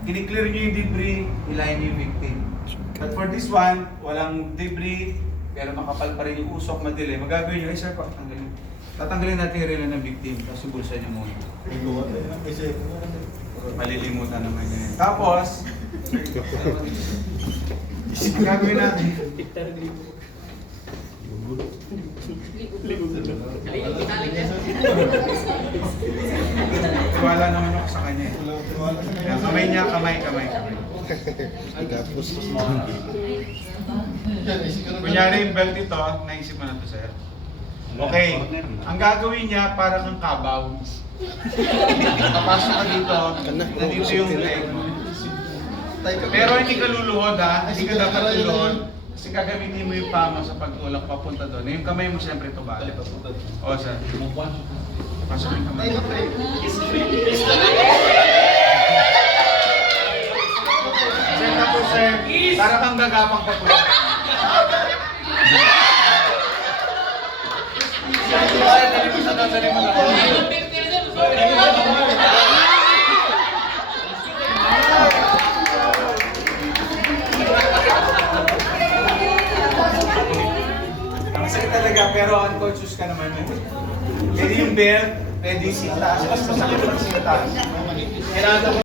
Kiniklear nyo yung debris, hilahin nyo yung victim. But for this one, walang debris, pero makapal pa rin yung usok, madilim. Magagawin nyo, sir, patanggalin. Tatanggalin natin yung relo ng victim, tapos yung bulsa nyo muna. Malilimutan naman yan. Tapos, gagawin natin. Tiwala naman ako sa kanya eh. Kamay niya, kamay. Kunyari yung belt ito, naisip mo na to, sir. Okay, ang gagawin niya para kang kabaw. Kapasok ka dito, nandito yung leg mo. Pero hindi ka luluhod ha, hindi ka dapat luluhod. Kasi gagamitin mo yung pama sa pagtulak papunta doon. Yung kamay mo siyempre ito ba? O, sir. Pasok yung kamay. Sir, tapos sir, para kang gagapang papunta. Sir, dali mo na. Masakit talaga, pero unconscious ka naman yun. Pwede yung belt, pwede yung sintas. Mas masakit yung sintas. Kailangan